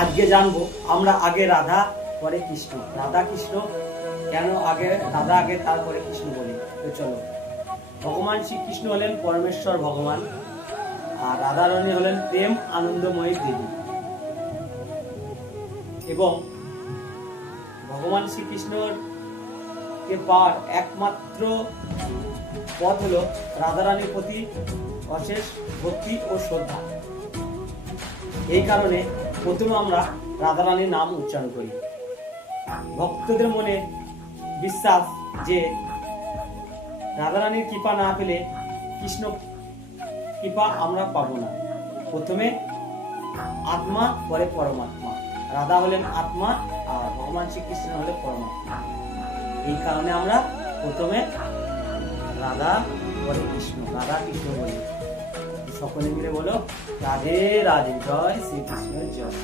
আজকে জানবো আমরা আগে রাধা পরে কৃষ্ণ। রাধা কৃষ্ণ কেন আগে রাধা আগে তারপরে কৃষ্ণ বলি? তো চলো, ভগবান শ্রীকৃষ্ণ হলেন পরমেশ্বর ভগবান, আর রাধারানী হলেন প্রেম আনন্দময়ী দেবী। এবং ভগবান শ্রীকৃষ্ণর কে পাওয়ার একমাত্র পথ হলো রাধারানীর প্রতি অশেষ ভক্তি ও শ্রদ্ধা। এই কারণে প্রথমে আমরা রাধারানীর নাম উচ্চারণ করি। ভক্তদের মনে বিশ্বাস যে রাধারানীর কৃপা না পেলে কৃষ্ণ কৃপা আমরা পাবো না। প্রথমে আত্মা পরে পরমাত্মা। রাধা হলেন আত্মা আর ভগবান শ্রীকৃষ্ণ হলেন পরমাত্মা। এই কারণে আমরা প্রথমে রাধা পরে কৃষ্ণ, রাধা কৃষ্ণ বলি। সকলে মিলে বলো রাধে রাধে, জয় শ্রীকৃষ্ণের জয়।